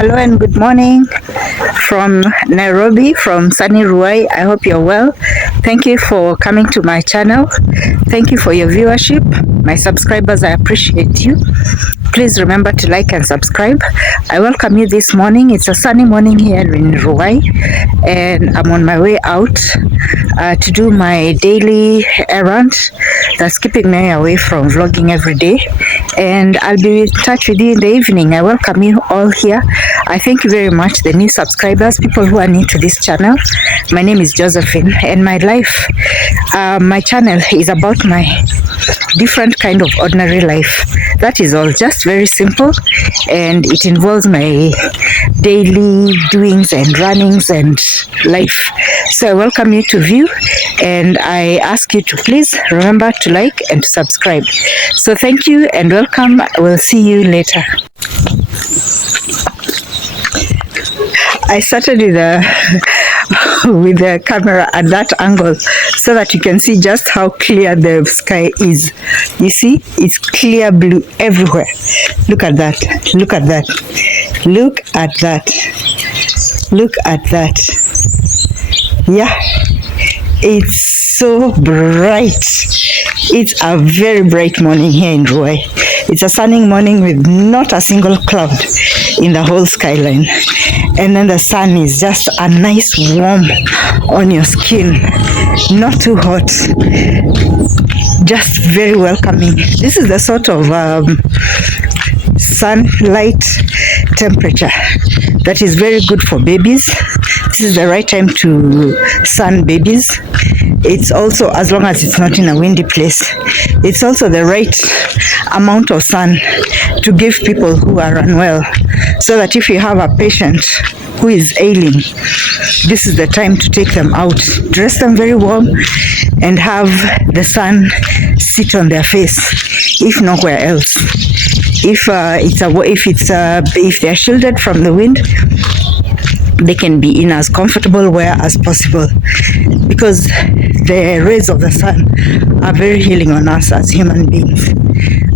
Hello and good morning from Nairobi, from sunny Ruai. I hope you're well. Thank you for coming to my channel. Thank you for your viewership. My subscribers, I appreciate you. Please remember to like and subscribe. I welcome you this morning. It's a sunny morning here in Ruai, and I'm on my way out to do my daily errand that's keeping me away from vlogging every day. And I'll be in touch with you in the evening. I welcome you all here. I thank you very much, the new subscribers, people who are new to this channel. My name is Josephine, and my life, my channel is about my different kind of ordinary life. That is all, just very simple, and it involves my daily doings and runnings and life. So I welcome you to view, and I ask you to please remember to like and to subscribe. So thank you and welcome. We'll see you later. I started with the camera at that angle so that you can see just how clear the sky is. You see, it's clear blue everywhere. Look at that. Look at that. Look at that. Look at that. Yeah, it's so bright. It's a very bright morning here in Ruai. It's a sunny morning with not a single cloud in the whole skyline. And then the sun is just a nice warm on your skin. Not too hot. Just very welcoming. This is the sort of sunlight temperature that is very good for babies. This is the right time to sun babies. It's also, as long as it's not in a windy place, it's also the right amount of sun to give people who are unwell, so that if you have a patient who is ailing, this is the time to take them out, dress them very warm, and have the sun sit on their face, if nowhere else. If they're shielded from the wind, they can be in as comfortable wear as possible, because the rays of the sun are very healing on us as human beings.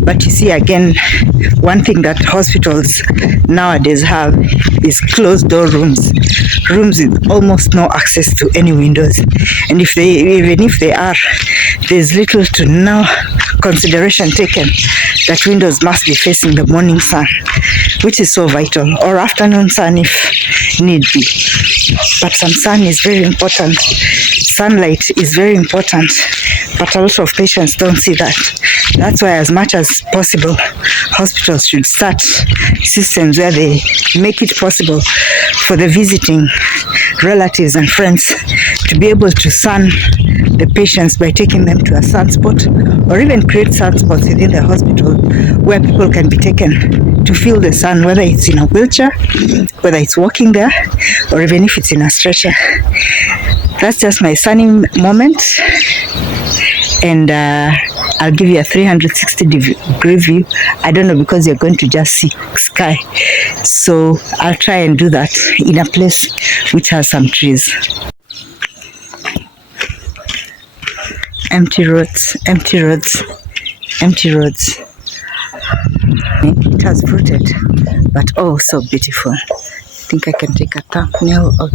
But you see, again, one thing that hospitals nowadays have is closed door rooms with almost no access to any windows. And even if they are, there's little to no consideration taken that windows must be facing the morning sun, which is so vital, or afternoon sun if need be. But some sun is very important. Sunlight is very important, but a lot of patients don't see that. That's why, as much as possible, hospitals should start systems where they make it possible for the visiting relatives and friends to be able to sun the patients by taking them to a sunspot, or even create sunspots within the hospital where people can be taken to feel the sun, whether it's in a wheelchair, whether it's walking there, or even if it's in a stretcher. That's just my sunny moment, and I'll give you a 360-degree view. I don't know, because you're going to just see sky, so I'll try and do that in a place which has some trees. Empty roads, empty roads, empty roads. It has fruited, but oh, so beautiful. I think I can take a thumbnail of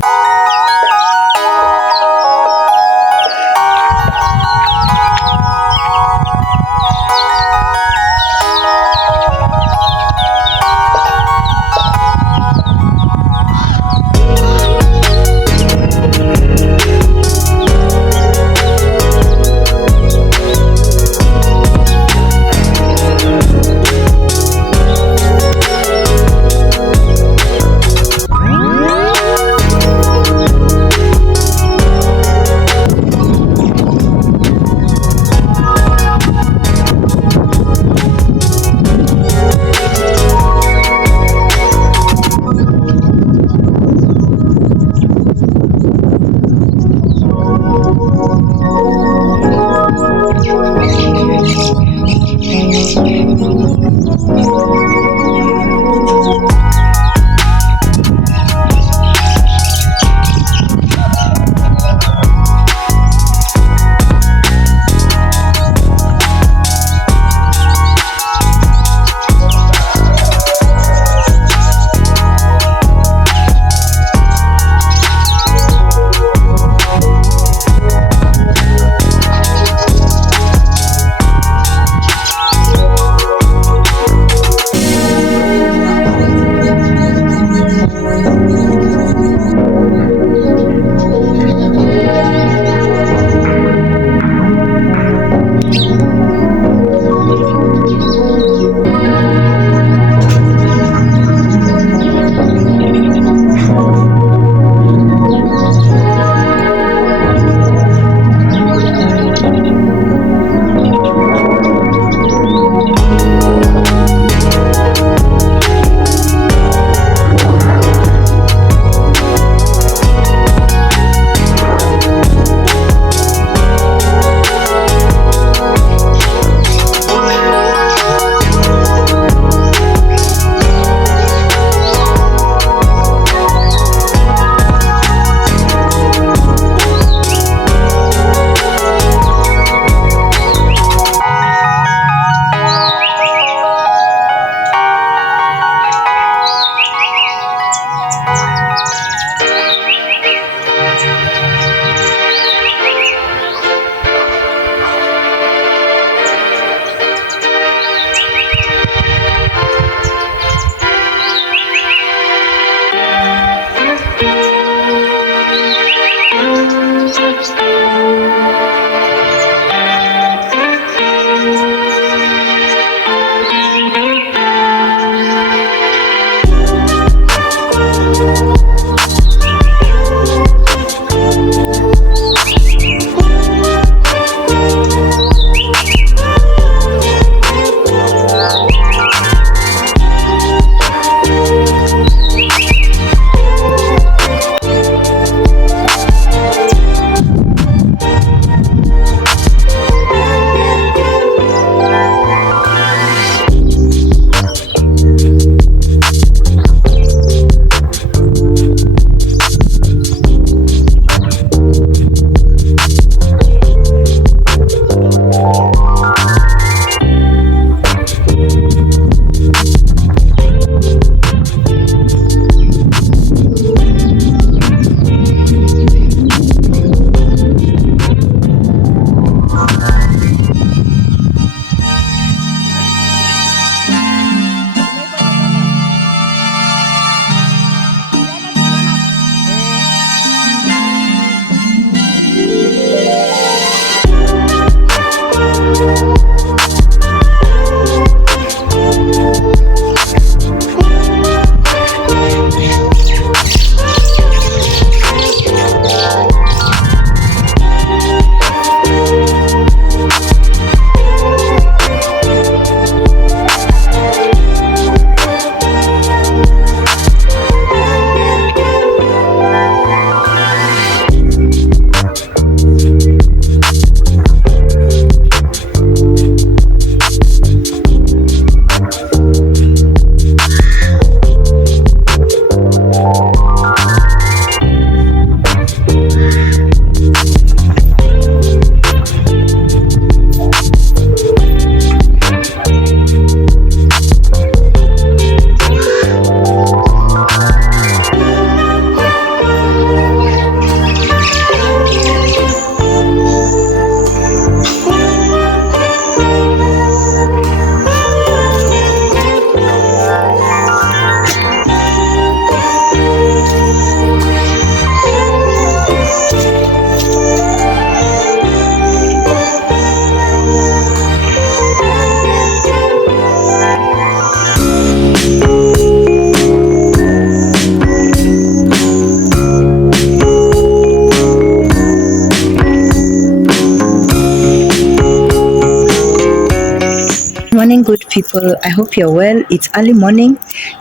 good, people. I hope you're well. It's early morning.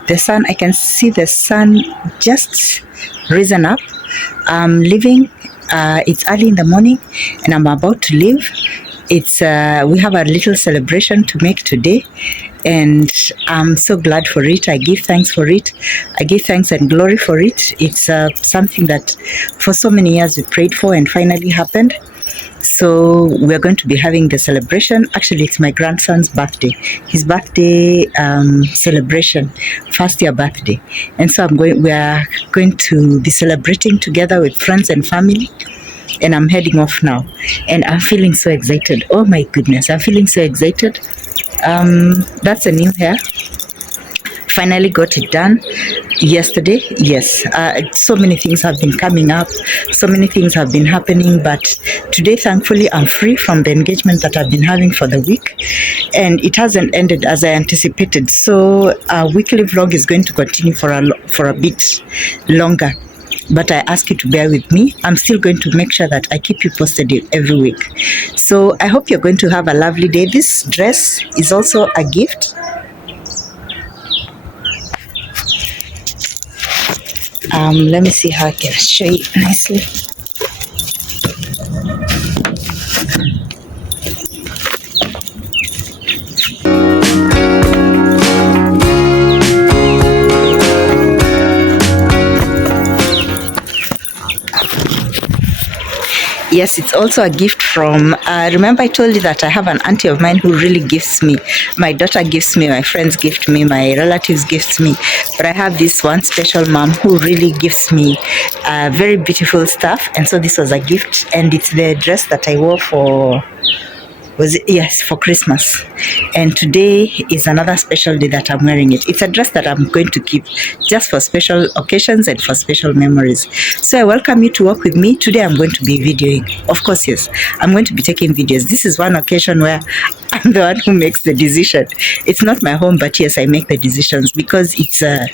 The sun, I can see the sun just risen up. I'm leaving. It's early in the morning and I'm about to leave. It's we have a little celebration to make today, and I'm so glad for it. I give thanks for it. I give thanks and glory for it. It's something that for so many years we prayed for and finally happened. So we're going to be having the celebration. Actually, it's my grandson's birthday, his birthday celebration, first year birthday. And so we are going to be celebrating together with friends and family. And I'm heading off now. And I'm feeling so excited. Oh my goodness, I'm feeling so excited. That's a new hair. Finally got it done yesterday. Yes, so many things have been coming up, so many things have been happening, but today thankfully I'm free from the engagement that I've been having for the week, and it hasn't ended as I anticipated. So our weekly vlog is going to continue for a bit longer, but I ask you to bear with me. I'm still going to make sure that I keep you posted every week. So I hope you're going to have a lovely day. This dress is also a gift. Let me see how I can show you nicely. Yes, it's also a gift from, remember I told you that I have an auntie of mine who really gifts me. My daughter gifts me, my friends gift me, my relatives gift me. But I have this one special mom who really gives me very beautiful stuff. And so this was a gift, and it's the dress that I wore for... Yes, for Christmas. And today is another special day that I'm wearing it. It's a dress that I'm going to keep just for special occasions and for special memories. So I welcome you to walk with me. Today I'm going to be videoing. Of course, yes, I'm going to be taking videos. This is one occasion where I'm the one who makes the decision. It's not my home, but yes, I make the decisions because it's a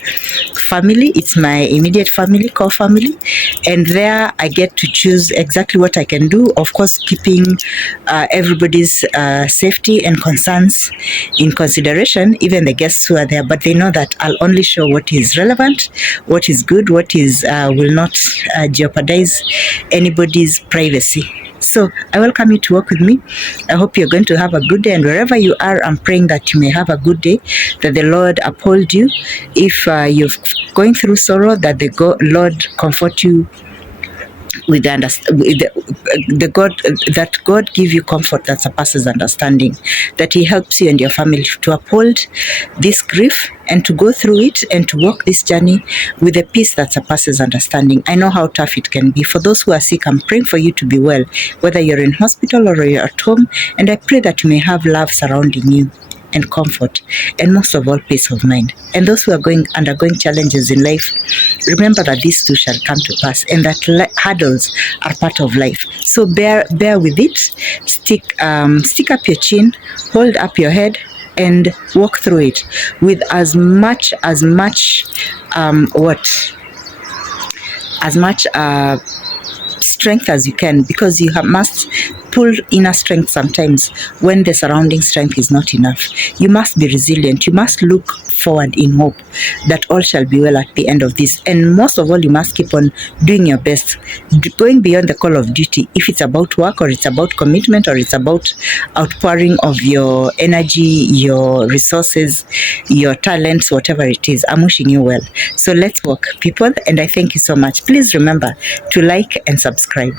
family. It's my immediate family, core family. And there I get to choose exactly what I can do. Of course, keeping everybody's safety and concerns in consideration, even the guests who are there, but they know that I'll only show what is relevant, what is good, what is will not jeopardize anybody's privacy. So I welcome you to walk with me. I hope you're going to have a good day, and wherever you are, I'm praying that you may have a good day, that the Lord uphold you. If you're going through sorrow, that the Lord comfort you with the God, that God give you comfort that surpasses understanding, that He helps you and your family to uphold this grief and to go through it and to walk this journey with a peace that surpasses understanding. I know how tough it can be. For those who are sick, I'm praying for you to be well, whether you're in hospital or you're at home, and I pray that you may have love surrounding you, and comfort, and most of all, peace of mind. And those who are undergoing challenges in life, remember that these too shall come to pass, and that hurdles are part of life. So bear with it. Stick up your chin, hold up your head, and walk through it with as much strength as you can, because you must pull inner strength sometimes when the surrounding strength is not enough. You must be resilient. You must look forward in hope that all shall be well at the end of this. And most of all, you must keep on doing your best, going beyond the call of duty. If it's about work, or it's about commitment, or it's about outpouring of your energy, your resources, your talents, whatever it is, I'm wishing you well. So let's walk, people, and I thank you so much. Please remember to like and subscribe.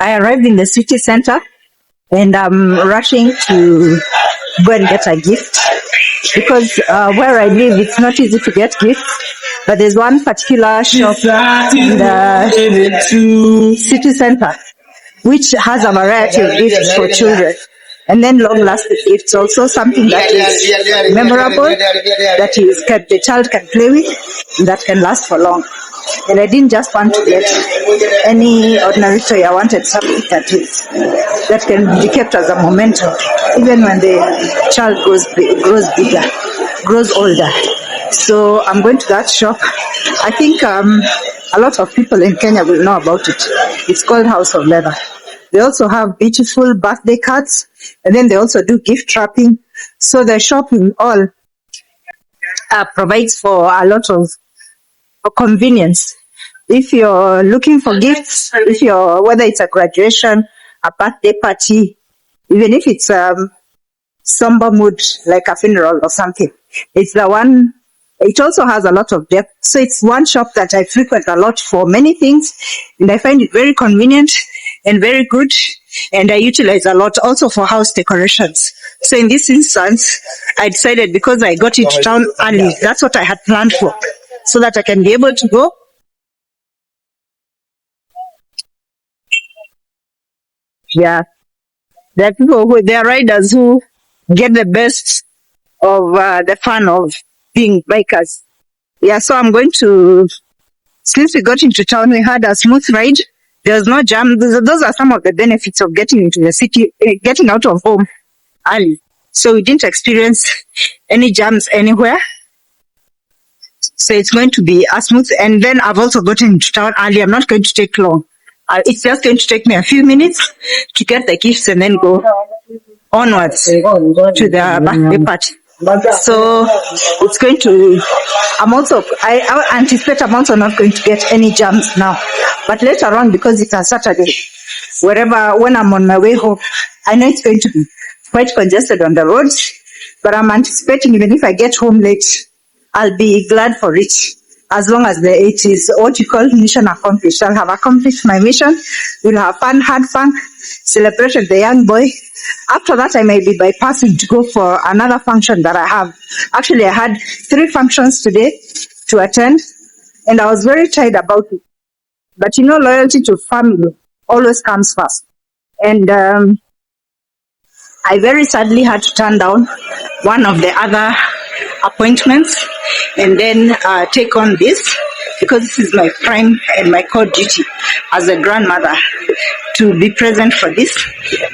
I arrived in the city center and I'm rushing to go and get a gift because where I live, it's not easy to get gifts. But there's one particular shop in the city center which has a variety of gifts for children. And then long-lasting gifts, also something that is memorable, that the child can play with, that can last for long. And I didn't just want to get any ordinary toy. I wanted something that can be kept as a memento, even when the child grows bigger, grows older. So I'm going to that shop. I think a lot of people in Kenya will know about it. It's called House of Leather. They also have beautiful birthday cards, and then they also do gift wrapping. So the shop in all provides for a lot of convenience. If you're looking for gifts, whether it's a graduation, a birthday party, even if it's somber mood like a funeral or something, it's the one. It also has a lot of depth. So it's one shop that I frequent a lot for many things, and I find it very convenient and very good, and I utilize a lot also for house decorations. So in this instance, I decided, because I got into town early, that's what I had planned for, so that I can be able to go. Yeah, there are people there are riders who get the best of the fun of being bikers. Yeah, so I'm going to, since we got into town, we had a smooth ride. There's no jam. Those are some of the benefits of getting into the city, getting out of home early. So we didn't experience any jams anywhere. So it's going to be a smooth. And then I've also gotten into town early. I'm not going to take long. It's just going to take me a few minutes to get the gifts and then go onwards to the birthday party. So it's going to, I anticipate I'm also not going to get any jams now. But later on, because it's a Saturday, when I'm on my way home, I know it's going to be quite congested on the roads. But I'm anticipating, even if I get home late, I'll be glad for it. As long as it is what you call mission accomplished. I'll have accomplished my mission. We'll have fun, had fun, celebrated the young boy. After that, I may be bypassing to go for another function that I have. Actually, I had 3 functions today to attend, and I was very tired about it. But loyalty to family always comes first. And I very sadly had to turn down one of the other appointments and then take on this, because this is my prime and my core duty as a grandmother, to be present for this.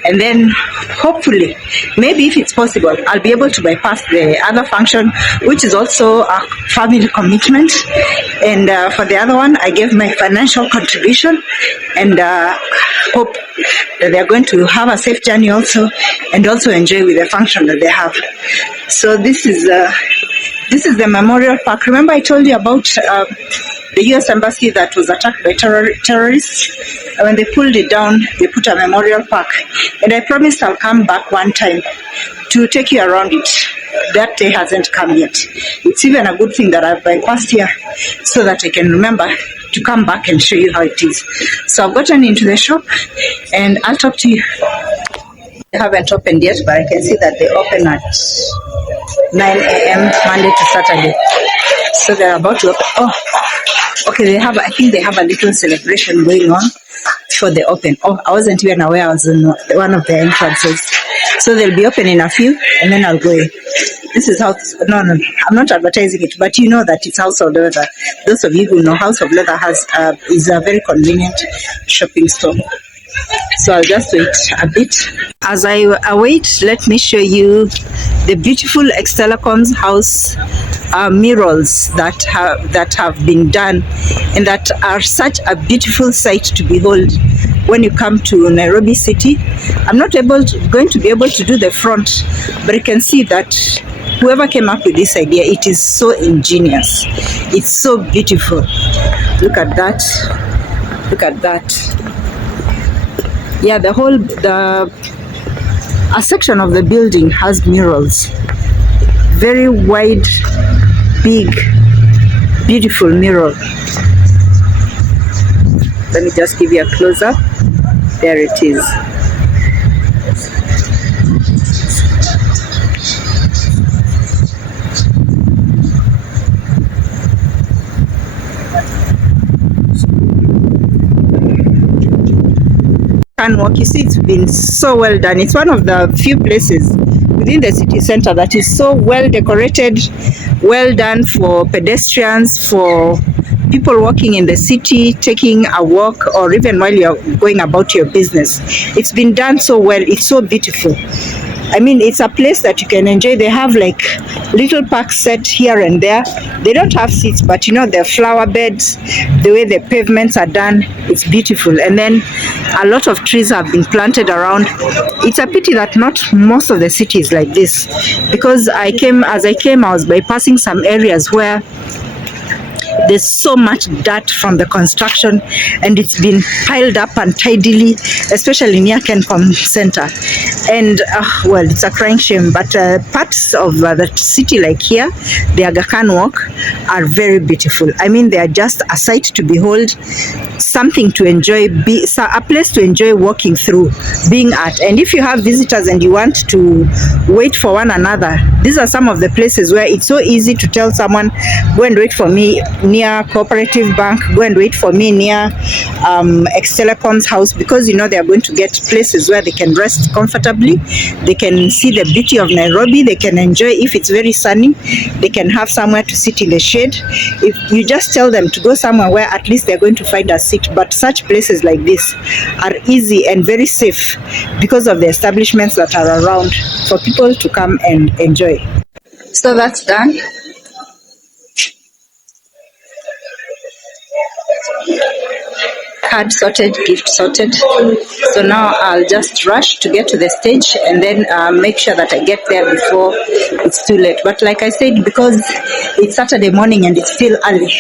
And then hopefully, maybe if it's possible, I'll be able to bypass the other function, which is also a family commitment. And for the other one, I gave my financial contribution, and hope that they're going to have a safe journey also, and also enjoy with the function that they have. So this is the memorial park. Remember I told you about the U.S. Embassy that was attacked by terrorists? And when they pulled it down, they put a memorial park. And I promised I'll come back one time to take you around it. That day hasn't come yet. It's even a good thing that I've bypassed here, so that I can remember to come back and show you how it is. So I've gotten into the shop, and I'll talk to you. They haven't opened yet, but I can see that they open at 9 a.m. Monday to Saturday. So they're about to open. Oh, okay, I think they have a little celebration going on before they open. Oh, I wasn't even aware I was in one of the entrances. So they'll be open in a few, and then I'll go in. This is no, I'm not advertising it, but you know that it's House of Leather. Those of you who know, House of Leather is a very convenient shopping store. So I'll just wait a bit. As I await, let me show you the beautiful Extelecom's house murals that have been done, and that are such a beautiful sight to behold when you come to Nairobi City. I'm not going to be able to do the front, but you can see that whoever came up with this idea, it is so ingenious. It's so beautiful. Look at that. Look at that. Yeah, a section of the building has murals. Very wide, big, beautiful mural. Let me just give you a close-up. There it is. Can walk. You see, it's been so well done. It's one of the few places within the city center that is so well decorated, well done for pedestrians, for people walking in the city, taking a walk, or even while you're going about your business. It's been done so well. It's so beautiful. I mean, it's a place that you can enjoy. They have like little parks set here and there. They don't have seats, but you know, the flower beds, the way the pavements are done, it's beautiful. And then a lot of trees have been planted around. It's a pity that not most of the city is like this, because as I came, I was bypassing some areas where there's so much dirt from the construction, and it's been piled up untidily, especially near Kencom Center. And well, it's a crying shame, but parts of the city like here, the Aga Khan Walk, are very beautiful. I mean, they are just a sight to behold, something to enjoy, a place to enjoy walking through, being at. And if you have visitors and you want to wait for one another, these are some of the places where it's so easy to tell someone, go and wait for me near Cooperative Bank, go and wait for me near Ex-Telecom's house, because you know they are going to get places where they can rest comfortably, they can see the beauty of Nairobi, they can enjoy. If it's very sunny, they can have somewhere to sit in the shade. If you just tell them to go somewhere where at least they're going to find a seat. But such places like this are easy and very safe because of the establishments that are around for people to come and enjoy. So that's done. Card sorted, gift sorted. So now I'll just rush to get to the stage and then make sure that I get there before it's too late. But like I said, because it's Saturday morning and it's still early,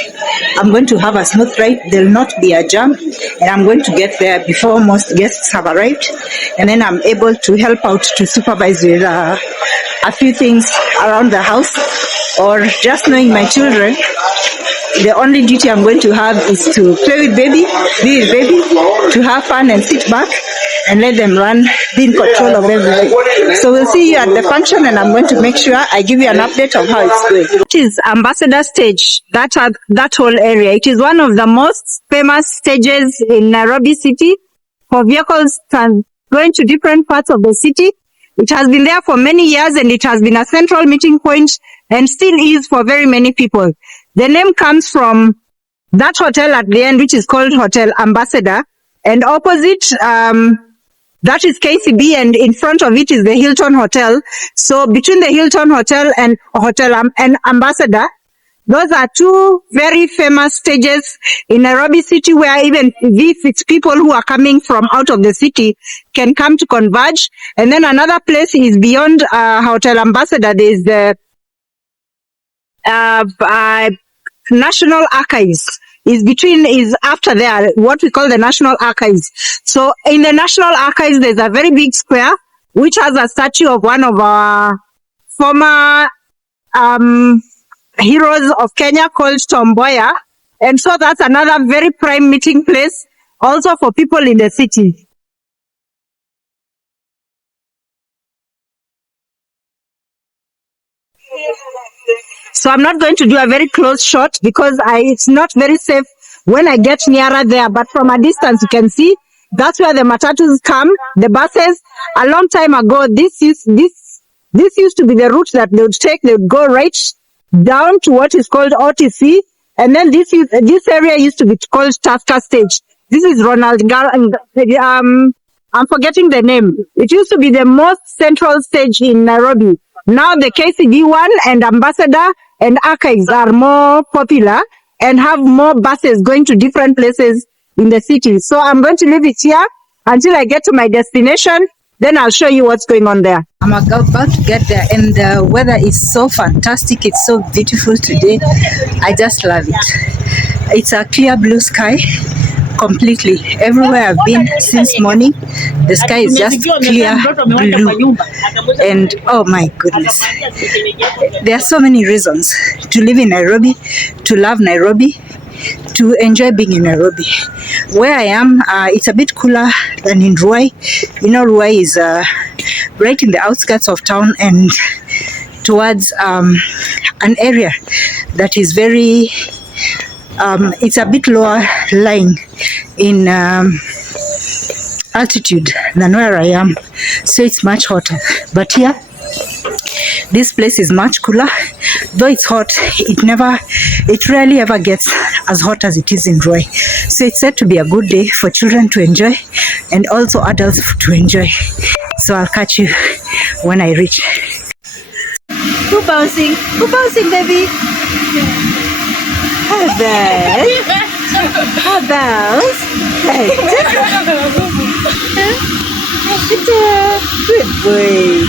I'm going to have a smooth ride. There'll not be a jam, and I'm going to get there before most guests have arrived, and then I'm able to help out to supervise with a few things around the house, or just knowing my children. The only duty I'm going to have is to play with baby, be with baby, to have fun and sit back and let them run, be in control of everything. So we'll see you at the function, and I'm going to make sure I give you an update of how it's going. It is Ambassador Stage, that whole area. It is one of the most famous stages in Nairobi City for vehicles going to different parts of the city. It has been there for many years, and it has been a central meeting point and still is for very many people. The name comes from that hotel at the end, which is called Hotel Ambassador, and opposite, that is KCB, and in front of it is the Hilton Hotel. So between the Hilton Hotel and and Ambassador, those are two very famous stages in Nairobi City, where even if it's people who are coming from out of the city can come to converge. And then another place is beyond Hotel Ambassador. There is the National Archives is after there, what we call the National Archives. So in the National Archives, there's a very big square which has a statue of one of our former heroes of Kenya called Tom Mboya. And so that's another very prime meeting place also for people in the city. So I'm not going to do a very close shot because it's not very safe when I get nearer there. But from a distance, you can see that's where the matatus come, the buses. A long time ago, this used to be the route that they would take. They would go right down to what is called OTC. And then this area used to be called Tusker Stage. This is I'm forgetting the name. It used to be the most central stage in Nairobi. Now the KCB one and Ambassador and Archives are more popular and have more buses going to different places in the city. So I'm going to leave it here until I get to my destination. Then I'll show you what's going on there. I'm about to get there, and the weather is so fantastic. It's so beautiful today. I just love it. It's a clear blue sky. Completely. Everywhere I've been since morning, the sky is just clear blue. And oh my goodness, there are so many reasons to live in Nairobi, to love Nairobi. to enjoy being in Nairobi. Where I am, it's a bit cooler than in Ruai. You know, Ruai is right in the outskirts of town and towards an area that is very, it's a bit lower lying in altitude than where I am, so it's much hotter. But here, this place is much cooler. Though it's hot, it rarely ever gets as hot as it is in Ruai. So it's said to be a good day for children to enjoy and also adults to enjoy. So I'll catch you when I reach. Who bouncing? Who bouncing, baby? How bounce? How bounce? Good boy.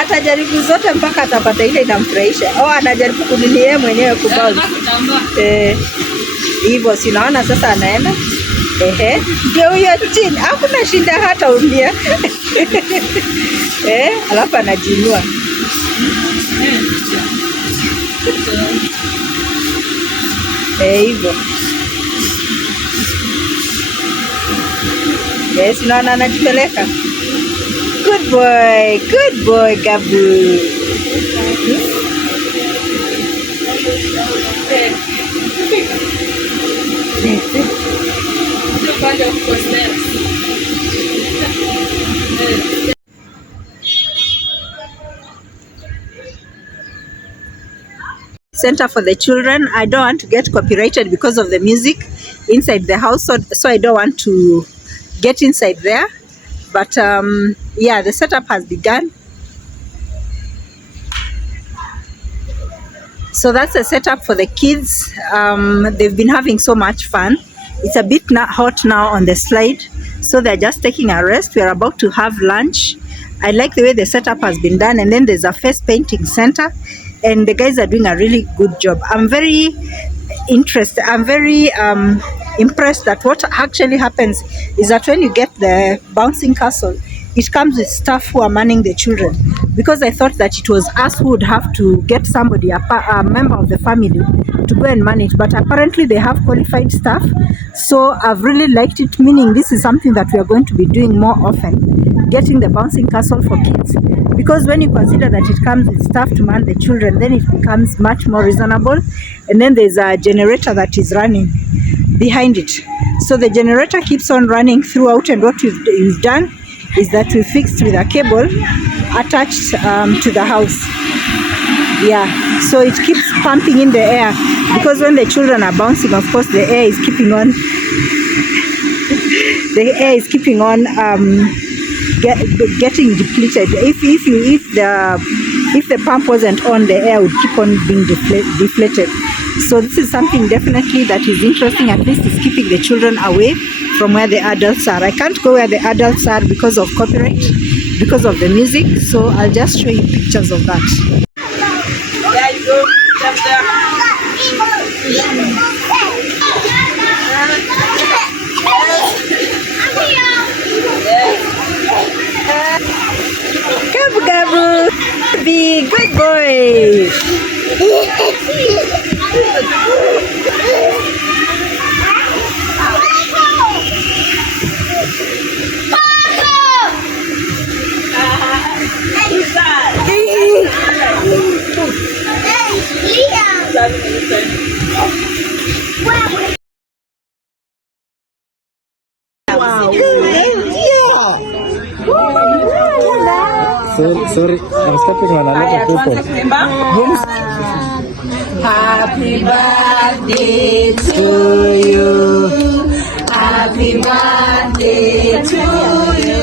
Atajaribu zote mpaka atapata ile inamfurahisha. Anajaribu kudilia mwenyewe kubounce. Hivyo si naona sasa anaenda. Ndio huyo chini. Hakuna shinda hata umia. Alafu anajiinua. Hivyo. Si naona anajipeleka. Good boy, Gabu. Center for the children. I don't want to get copyrighted because of the music inside the house, so I don't want to get inside there. But yeah, the setup has begun. So that's the setup for the kids. They've been having so much fun. It's a bit hot now on the slide, so they're just taking a rest. We're about to have lunch. I like the way the setup has been done. And then there's a face painting center, and the guys are doing a really good job. I'm very interested. I'm very impressed that what actually happens is that when you get the bouncing castle, it comes with staff who are manning the children, because I thought that it was us who would have to get somebody, a member of the family, to go and manage, but apparently they have qualified staff. So I've really liked it, meaning this is something that we are going to be doing more often, getting the bouncing castle for kids, because when you consider that it comes with staff to man the children, then it becomes much more reasonable. And then there's a generator that is running behind it, so the generator keeps on running throughout. And what we've done is that we fixed with a cable attached to the house. Yeah, so it keeps pumping in the air, because when the children are bouncing, of course the air is keeping on getting depleted. If the pump wasn't on, the air would keep on being deflated. So this is something definitely that is interesting. At least it's keeping the children away from where the adults are. I can't go where the adults are because of copyright, because of the music. So I'll just show you pictures of that. There you go. Gabu Gabu, be good boy. Sorry, I'm stopping on another photo. Happy birthday to you. Happy birthday to you.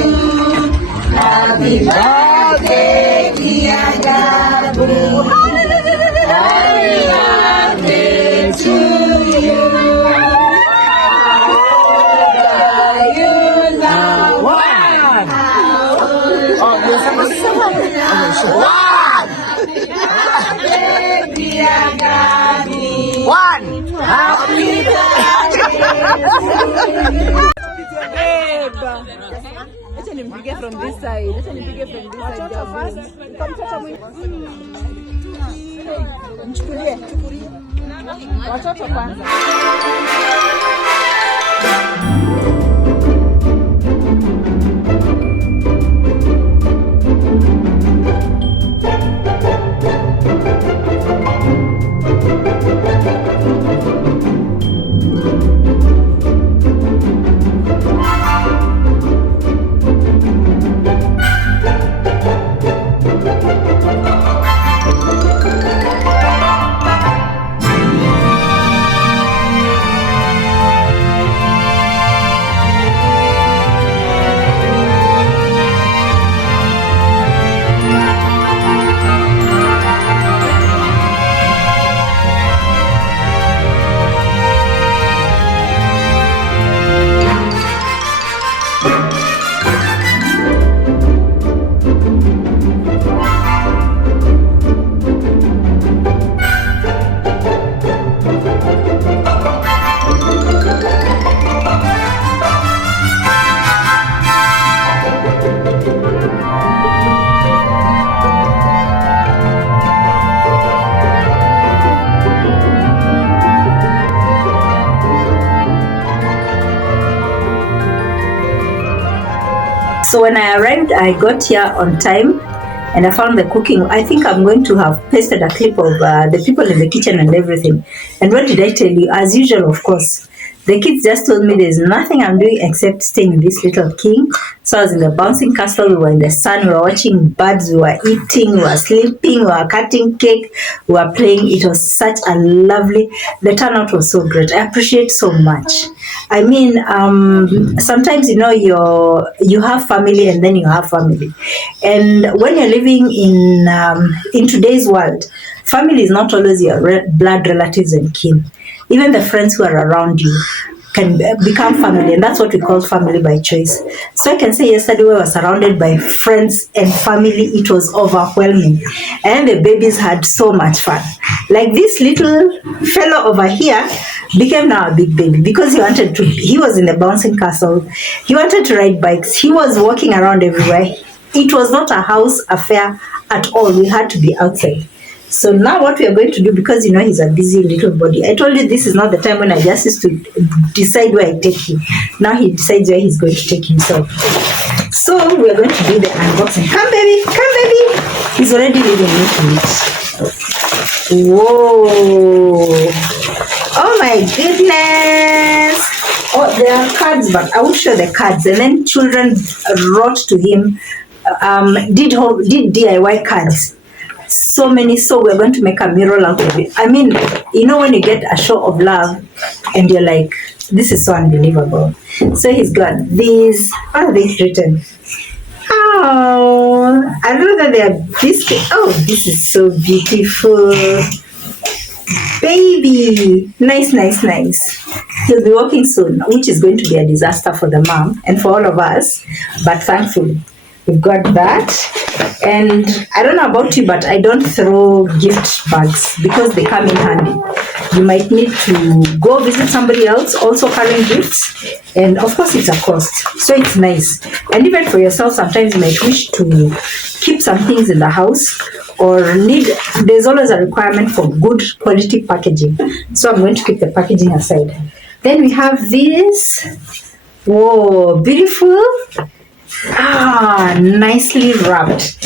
Happy birthday, dear Gabu. Happy birthday to you. Happy birthday. nimpige from this side. Acha nipige from this side. Watoto first. Kwa mtoto mwingine. Mchukulie. Watoto kwanza. So when I arrived, I got here on time and I found the cooking. I think I'm going to have pasted a clip of the people in the kitchen and everything. And what did I tell you? As usual, of course, the kids just told me there's nothing I'm doing except staying in this little king. So I was in the bouncing castle, we were in the sun, we were watching birds, we were eating, we were sleeping, we were cutting cake, we were playing. It was such a lovely, the turnout was so great. I appreciate so much. I mean, sometimes, you know, you have family and then you have family. And when you're living in today's world, family is not always your blood relatives and kin. Even the friends who are around you can become family, and that's what we call family by choice. So I can say yesterday we were surrounded by friends and family. It was overwhelming, and the babies had so much fun. Like this little fellow over here became now a big baby because he was in the bouncing castle, he wanted to ride bikes, he was walking around everywhere. It was not a house affair at all. We had to be outside. So now what we are going to do, because you know he's a busy little body, I told you this is not the time when I just used to decide where I take him. Now he decides where he's going to take himself. So we are going to do the unboxing. Come baby, come baby. He's already leading me to it. Whoa. Oh my goodness. Oh, there are cards, but I will show the cards. And then children wrote to him, did DIY cards. So many, so we're going to make a mural out of it. I mean, you know when you get a show of love and you're like, this is so unbelievable. So he's got these, what are these written? Oh, I don't know that they are biscuits. Oh, this is so beautiful. Baby, nice, nice, nice. He'll be walking soon, which is going to be a disaster for the mom and for all of us, but thankfully we've got that. And I don't know about you, but I don't throw gift bags because they come in handy. You might need to go visit somebody else also carrying gifts, and of course it's a cost, so it's nice. And even for yourself, sometimes you might wish to keep some things in the house or there's always a requirement for good quality packaging, so I'm going to keep the packaging aside. Then we have this. Whoa, beautiful. Nicely wrapped.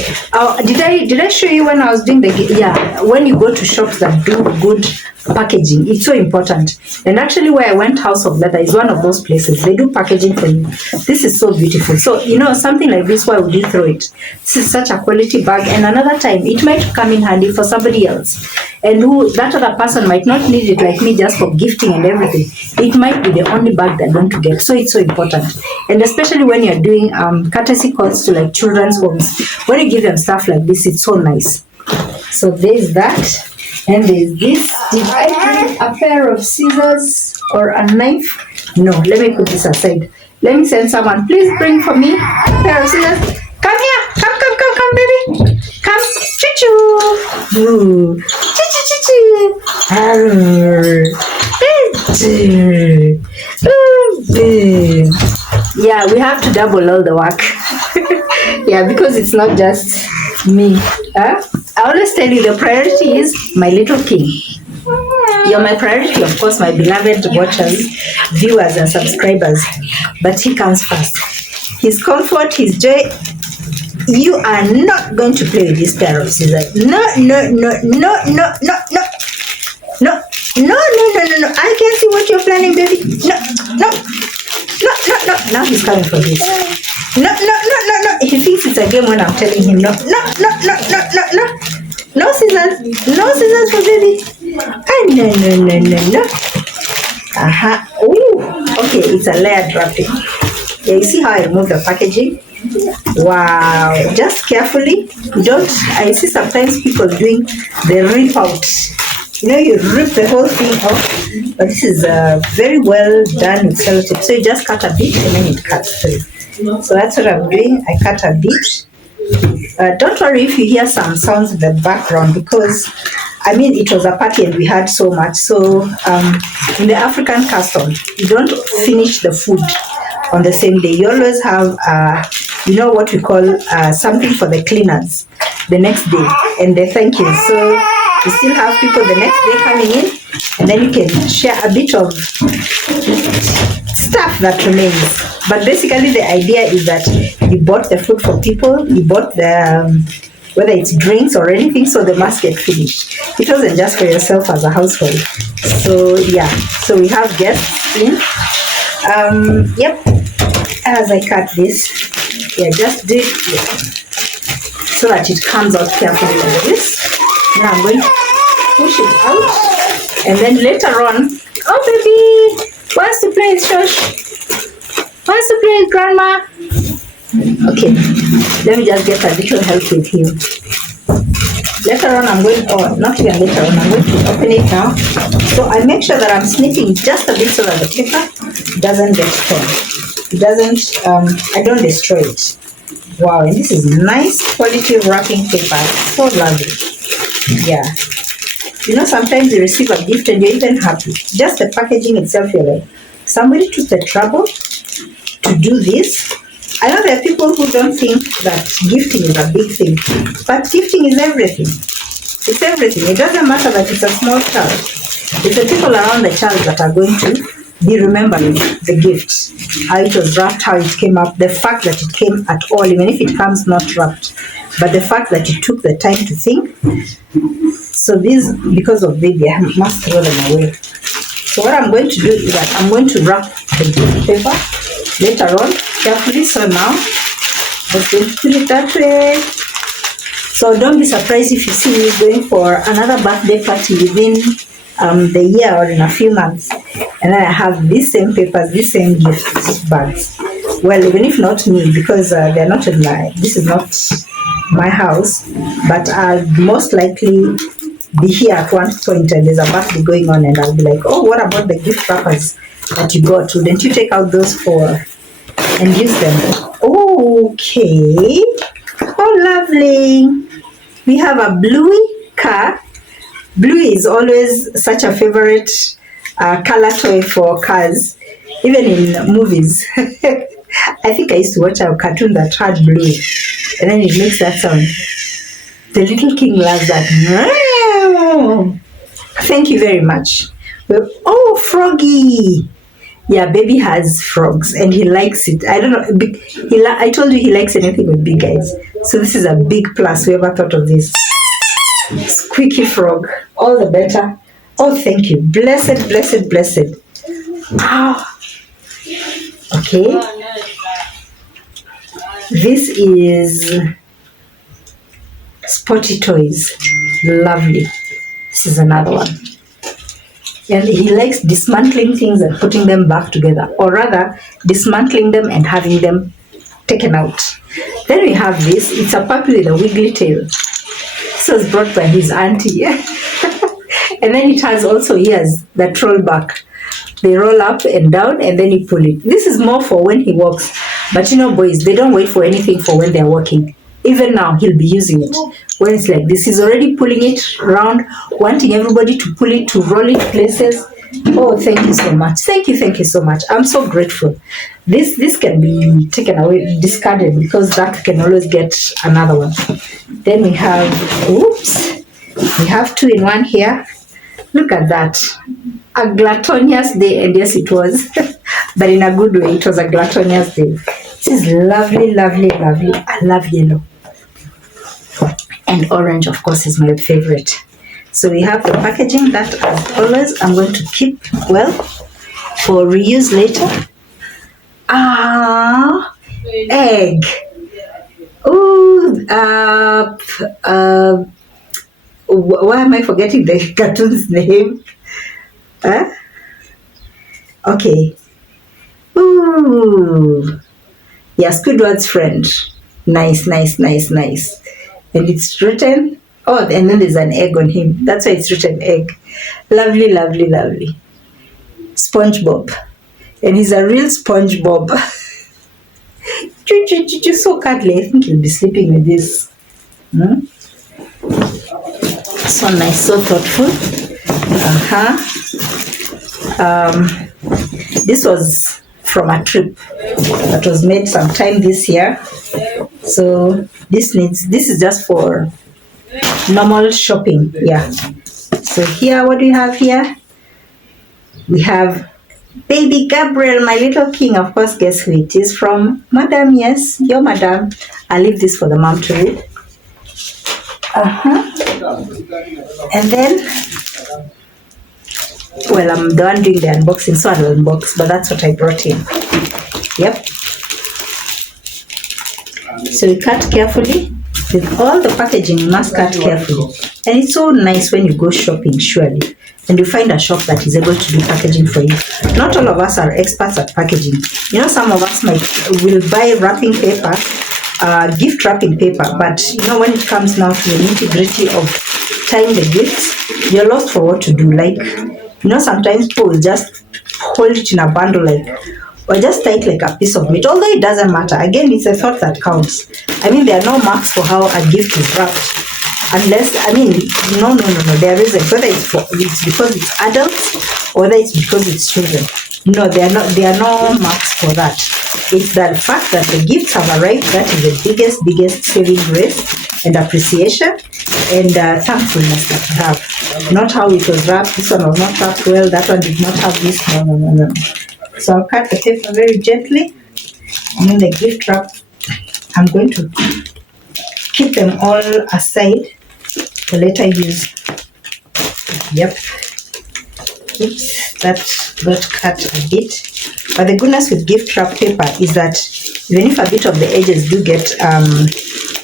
Did I show you when I was doing when you go to shops that do good packaging, it's so important. And actually where I went, House of Leather is one of those places. They do packaging for you. This is so beautiful. So you know, something like this, why would you throw it? This is such a quality bag, and another time it might come in handy for somebody else, and that other person might not need it like me just for gifting and everything. It might be the only bag they're going to get. So it's so important. And especially when you're doing courtesy calls to like children's homes, when you give them stuff like this, it's so nice. So there's that. And there's this. Did I bring a pair of scissors or a knife? No, let me put this aside. Let me send someone. Please bring for me a pair of scissors. Come here. Come, baby. Come. Choo-choo. Choo-choo-choo-choo. Yeah, we have to double all the work. Yeah, because it's not just me. Huh? I always tell you the priority is my little king. You're my priority, of course, my beloved watchers, viewers, and subscribers. But he comes first. His comfort, his joy. You are not going to play with this pair of scissors. No. I can see what you're planning, baby. No. Now he's coming for this. No. He thinks it's a game when I'm telling him no. No scissors. No scissors for baby. No. Ooh. Okay, it's a layered wrapping. Yeah, you see how I remove the packaging? Wow. Just carefully. I see sometimes people doing the rip out. You rip the whole thing off, but this is very well done with sellotape. So you just cut a bit and then it cuts through. So that's what I'm doing. I cut a bit. Don't worry if you hear some sounds in the background, because it was a party and we had so much. So in the African custom, you don't finish the food on the same day. You always have what we call something for the cleaners the next day and the thank you. So you still have people the next day coming in, and then you can share a bit of stuff that remains. But basically the idea is that you bought the food for people, you bought the whether it's drinks or anything, so they must get finished. It wasn't just for yourself as a household. So yeah, so we have guests in. Yep, as I cut this, just do it so that it comes out carefully like this. Now I'm going to push it out, and then later on, oh baby, wants to play with Shosh, wants to play with grandma. Okay, let me just get a little help with him. Later on I'm going, not even later on, I'm going to open it now. So I make sure that I'm snipping just a bit so that the paper doesn't get torn. It doesn't, I don't destroy it. Wow, and this is nice quality wrapping paper, so lovely. Yeah, sometimes you receive a gift and you're even happy. Just the packaging itself, you're like, somebody took the trouble to do this. I know there are people who don't think that gifting is a big thing, but gifting is everything. It's everything. It doesn't matter that it's a small child. It's the people around the child that are going to be remembering the gift, how it was wrapped, how it came up, the fact that it came at all, even if it comes not wrapped, but the fact that you took the time to think. So these, because of baby, I must throw them away. So what I'm going to do is that I'm going to wrap the gift paper later on carefully. So now let's going to put it that way. So don't be surprised if you see me going for another birthday party within the year or in a few months, and then I have these same papers, these same gift bags. Well, even if not me, because they're not in this is not my house, but I'll most likely be here at one point and there's a birthday going on, and I'll be like, oh, what about the gift wrappers that you got? Wouldn't you take out those and use them? Okay. Oh, lovely. We have a Bluey car. Bluey is always such a favorite color toy for cars, even in movies. I think I used to watch a cartoon that had Bluey, and then it makes that sound. The little king loves that. Thank you very much. Oh, Froggy. Yeah, baby has frogs and he likes it. I don't know. I told you he likes anything with big eyes. So this is a big plus. Whoever thought of this. Squeaky frog. All the better. Oh, thank you. Blessed, blessed, blessed. Ah. Okay. This is Spotty Toys. Lovely. This is another one. And he likes dismantling things and putting them back together, or rather dismantling them and having them taken out. Then we have this. It's a puppy with a wiggly tail. This was brought by his auntie. And then it has also ears that roll back. They roll up and down, and then you pull it. This is more for when he walks. But boys, they don't wait for anything for when they're walking. Even now, he'll be using it. When it's like this, he's already pulling it around, wanting everybody to pull it, to roll it places. Oh, thank you so much. Thank you so much. I'm so grateful. This can be taken away, discarded, because that can always get another one. Then we have, oops, we have 2 in 1 here. Look at that. A gluttonous day, and yes, it was, but in a good way. It was a gluttonous day. This is lovely, lovely, lovely. I love yellow. And orange, of course, is my favorite. So we have the packaging that, as always, I'm going to keep well for reuse later. Egg. Ooh, why am I forgetting the cartoon's name? Okay. Ooh. Yeah, Squidward's friend. Nice. And it's written, oh, and then there's an egg on him. That's why it's written egg. Lovely, lovely, lovely. SpongeBob. And he's a real SpongeBob. So cuddly. I think he'll be sleeping with this. So nice, so thoughtful. This was from a trip that was made sometime this year. So this is just for normal shopping. Yeah. So here, what do we have here? We have Baby Gabriel, my little king. Of course, guess who it is from? Madam, yes, your madam. I'll leave this for the mom to read. And then, well, I'm the one doing the unboxing, so I'll unbox, but that's what I brought in. Yep. So you cut carefully. With all the packaging, you must cut carefully. And it's so nice when you go shopping, surely, and you find a shop that is able to do packaging for you. Not all of us are experts at packaging. You know, some of us will buy wrapping paper, gift wrapping paper, but you know, when it comes now to the nitty-gritty of tying the gifts, you're lost for what to do. Like, you know, sometimes people will just hold it in a bundle, like, or just tie it like a piece of meat, although it doesn't matter. Again, it's a thought that counts. I mean, there are no marks for how a gift is wrapped, unless, I mean, no, there isn't. Whether it's because it's adults or whether it's because it's children. No, there are no marks for that. It's the fact that the gifts have arrived that is the biggest saving grace and appreciation and thankfulness that we have. Not how it was wrapped. This one was not wrapped well. That one did not have this. No. So I'll cut the paper very gently, and then the gift wrap, I'm going to keep them all aside for later use. Yep. Oops, that got cut a bit. But the goodness with gift wrap paper is that even if a bit of the edges do get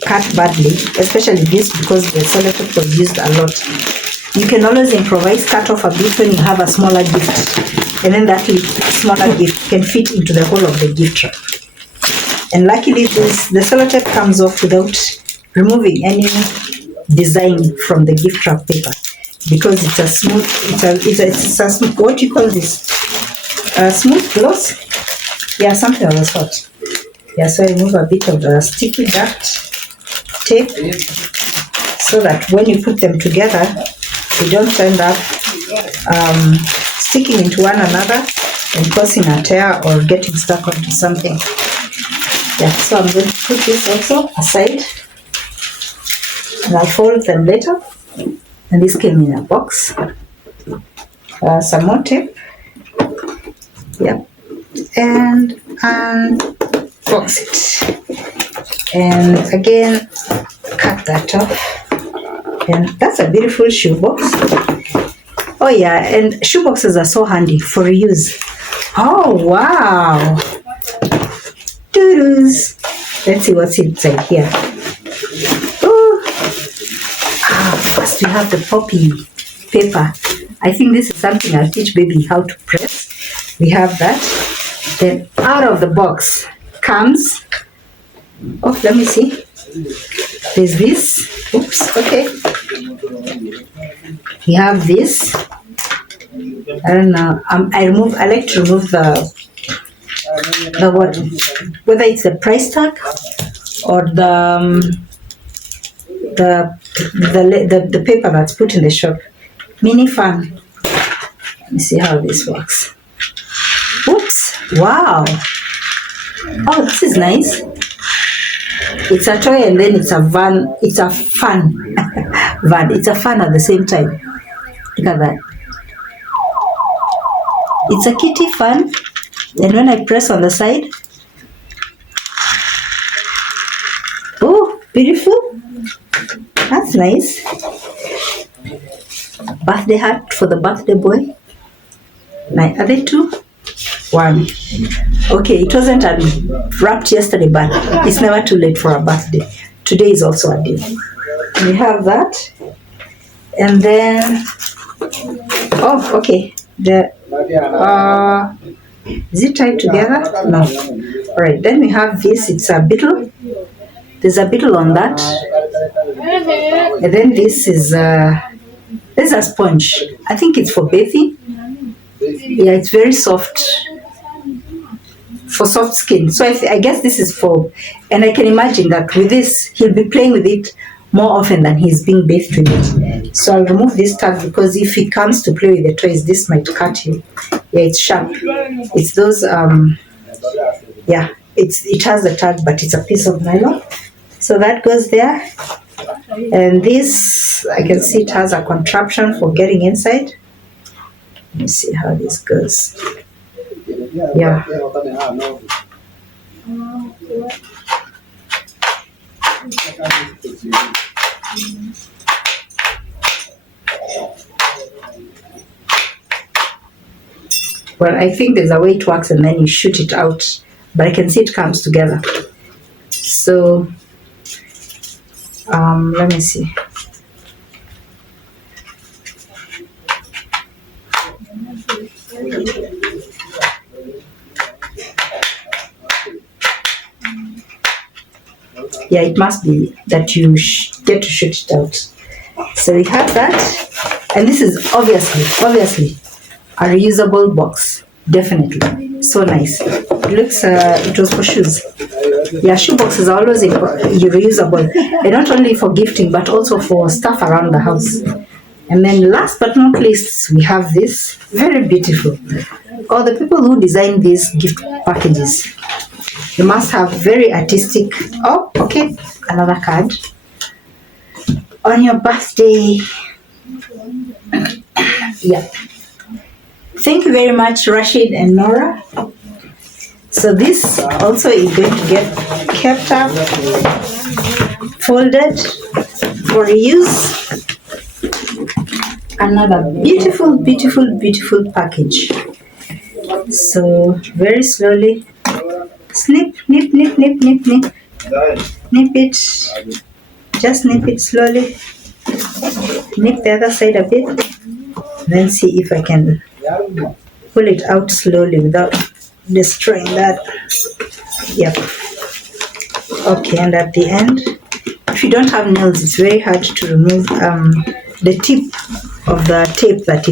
cut badly, especially this because the sellotape was used a lot, you can always improvise, cut off a bit when you have a smaller gift. And then that smaller gift can fit into the whole of the gift wrap. And luckily the sellotape comes off without removing any design from the gift wrap paper, because it's a smooth, it's a smooth, what do you call this? Smooth gloss? Yeah, something of the sort. Yeah, so I remove a bit of the sticky duct tape so that when you put them together, they don't end up sticking into one another and causing a tear or getting stuck onto something. Yeah, so I'm going to put this also aside and I'll fold them later. And this came in a box. Some more tape. Yep. And box it. And again, cut that off. And that's a beautiful shoebox. Oh yeah, and shoeboxes are so handy for reuse. Oh wow! Doodles. Let's see what's inside here. Oh, first we have the poppy paper. I think this is something I'll teach baby how to press. We have that. Then out of the box comes. Oh, let me see. There's this. Oops. Okay. We have this. I don't know. I like to remove the what, whether it's the price tag or the paper that's put in the shop. Mini fan. Let me see how this works. Oops! Wow! Oh, this is nice. It's a toy and then it's a van. It's a fun van. It's a fun at the same time. Look at that. It's a kitty fan, and when I press on the side, oh, beautiful. That's nice. Birthday hat for the birthday boy. Are they two? One. Okay, it wasn't wrapped yesterday, but it's never too late for a birthday. Today is also a day. We have that. And then, oh, okay. Is it tied together? No. All right, then we have this. It's a beetle. There's a beetle on that. And then this is a sponge. I think it's for bathing. Yeah, it's very soft. For soft skin. So I guess this is for, and I can imagine that with this, he'll be playing with it more often than he's being bathed with it. So I'll remove this tag because if he comes to play with the toys, this might cut him. Yeah, it's sharp. It's those, yeah, it has a tag, but it's a piece of nylon. So that goes there. And this, I can see it has a contraption for getting inside. Let me see how this goes. Yeah. Well, I think there's a way it works and then you shoot it out, but I can see it comes together. So, let me see. Yeah, it must be that you get to shoot it out. So we have that, and this is obviously a reusable box. Definitely, so nice. It looks. It was for shoes. Yeah, shoe boxes are always reusable, and not only for gifting but also for stuff around the house. And then last but not least, we have this very beautiful. Or the people who design these gift packages, you must have very artistic. Oh, okay, another card. On your birthday. Yeah. Thank you very much, Rashid and Nora. So this also is going to get kept up, folded for reuse. Another beautiful, beautiful, beautiful package. So very slowly, snip, nip, nip, nip, nip, nip, nip it. Just nip it slowly. Nip the other side a bit. Then see if I can pull it out slowly without destroying that. Yep. Okay, and at the end, if you don't have nails, it's very hard to remove the tip of the tape that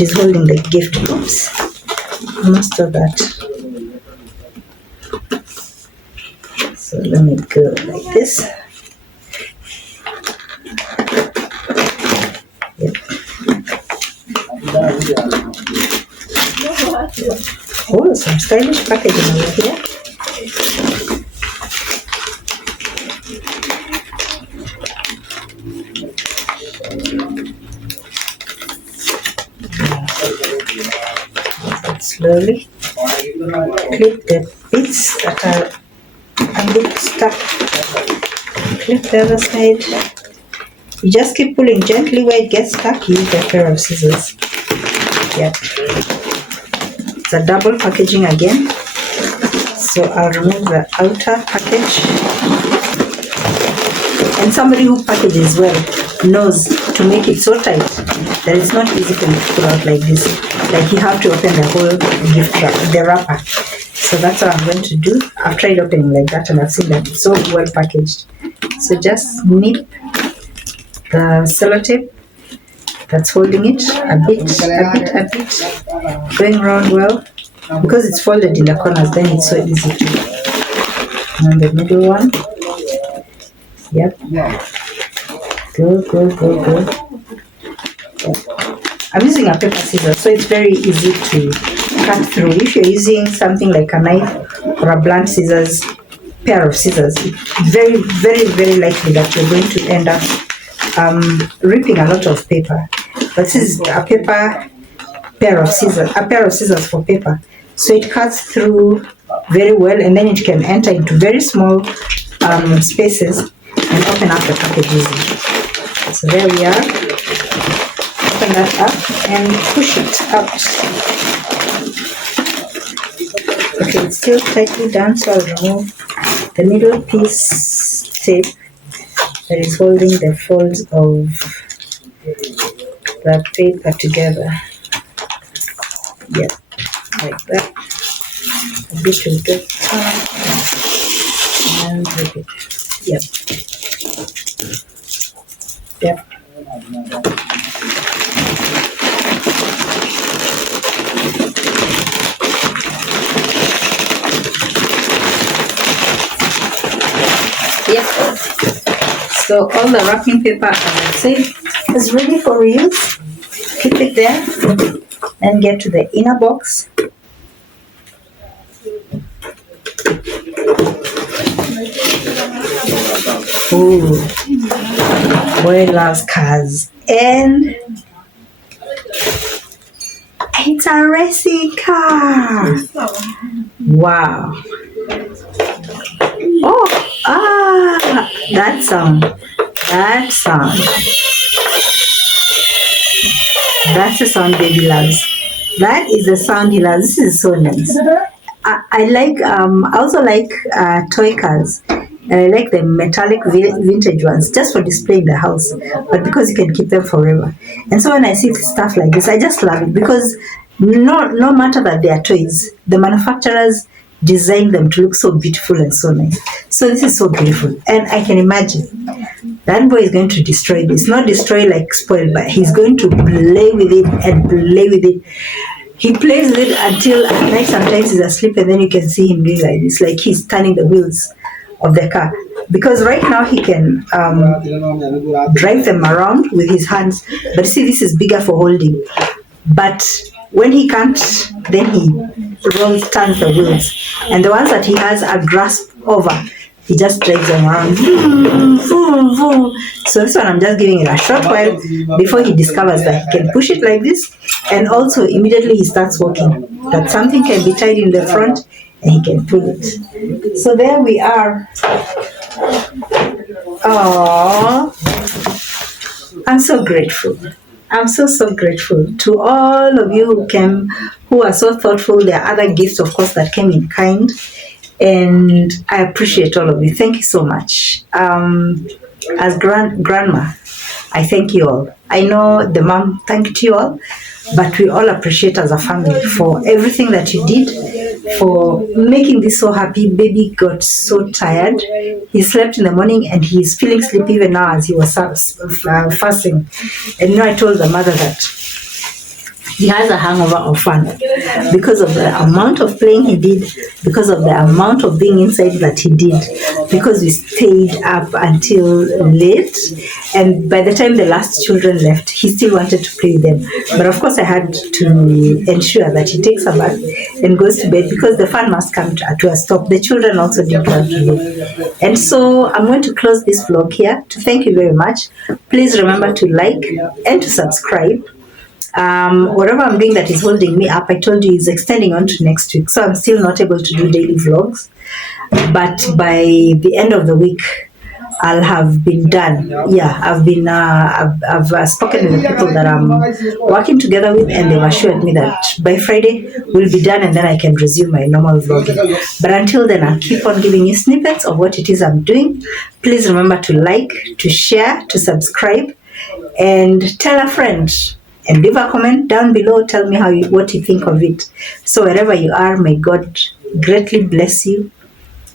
is holding the gift. Oops, most of that. So let me go like this. Yep. Oh, some stylish packaging over here. Slowly clip the bits that are a bit stuck. Clip the other side. You just keep pulling gently where it gets stuck. Use a pair of scissors. Yep. It's a double packaging again. So I'll remove the outer package. And somebody who packages well knows to make it so tight that it's not easy for you to pull out like this. Like you have to open the whole gift wrap, the wrapper. So that's what I'm going to do. I've tried opening like that and I've seen that it's so well packaged. So just nip the sellotape that's holding it a bit, going around well. Because it's folded in the corners, then it's so easy to. And the middle one. Yep. Go. I'm using a paper scissors, so it's very easy to cut through. If you're using something like a knife or a blunt scissors, pair of scissors, it's very, very, very likely that you're going to end up ripping a lot of paper. But this is a pair of scissors for paper. So it cuts through very well, and then it can enter into very small spaces and open up the package easily. So there we are. Open that up and push it out. Okay, it's still tightly down, so I'll remove the middle piece tape that is holding the folds of the paper together. Yeah, like that. A bit will get and rip it. Yep. Yep. Yep. So all the wrapping paper, as I said, is ready for reuse. Keep it there and get to the inner box. Ooh, boy loves cars, and it's a racing car. Wow. Oh, that sound. That's the sound baby loves. That is the sound he loves. This is so nice. I also like toy cars. I like the metallic vintage ones just for display in the house, but because you can keep them forever. And so when I see stuff like this, I just love it, because no matter that they are toys, the manufacturers design them to look so beautiful and so nice. So this is so beautiful, and I can imagine that boy is going to destroy this. Not destroy like spoil, but he's going to play with it and play with it. He plays with it until at night sometimes he's asleep, and then you can see him doing like this, like he's turning the wheels of the car. Because right now he can drive them around with his hands, but see, this is bigger for holding. But when he can't, then he turns the wheels, and the ones that he has a grasp over, he just drives them around. So this one I'm just giving it a short while before he discovers that he can push it like this, and also immediately he starts walking, that something can be tied in the front and he can pull it. So there we are. Oh, I'm so grateful. I'm so grateful to all of you who came, who are so thoughtful. There are other gifts, of course, that came in kind, and I appreciate all of you. Thank you so much. As grandma, I thank you all. I know the mom thanked you all, but we all appreciate as a family for everything that you did, for making this so happy. Baby got so tired. He slept in the morning and he's feeling sleepy even now as he was fasting. And I told the mother that he has a hangover of fun because of the amount of playing he did, because of the amount of being inside that he did, because we stayed up until late, and by the time the last children left, he still wanted to play with them. But of course I had to ensure that he takes a bath and goes to bed, because the fun must come to a stop. The children also didn't want to do. And so I'm going to close this vlog here to thank you very much. Please remember to like and to subscribe. Whatever I'm doing that is holding me up, I told you, is extending on to next week, so I'm still not able to do daily vlogs, but by the end of the week I'll have been done. Yeah, I've spoken with the people that I'm working together with, and they've assured me that by Friday we'll be done, and then I can resume my normal vlogging. But until then, I'll keep on giving you snippets of what it is I'm doing. Please remember to like, to share, to subscribe, and tell a friend. And leave a comment down below. Tell me what you think of it. So wherever you are, may God greatly bless you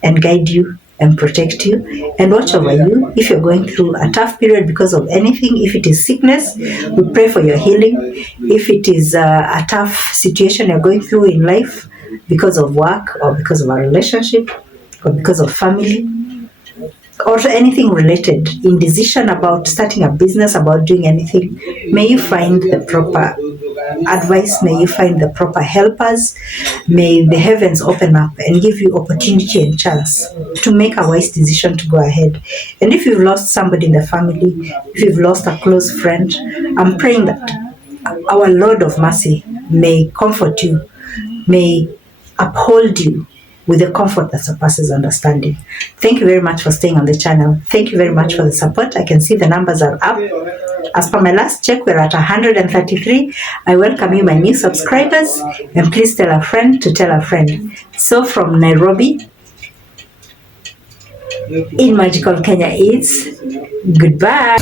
and guide you and protect you and watch over you. If you're going through a tough period because of anything, if it is sickness, we pray for your healing. If it is a tough situation you're going through in life because of work or because of a relationship or because of family, or anything related, indecision about starting a business, about doing anything, may you find the proper advice, may you find the proper helpers, may the heavens open up and give you opportunity and chance to make a wise decision to go ahead. And if you've lost somebody in the family, if you've lost a close friend, I'm praying that our Lord of mercy may comfort you, may uphold you with the comfort that surpasses understanding. Thank you very much for staying on the channel. Thank you very much for the support. I can see the numbers are up. As per my last check, we're at 133. I welcome you, my new subscribers, and please tell a friend to tell a friend. So from Nairobi, in magical Kenya, it's goodbye.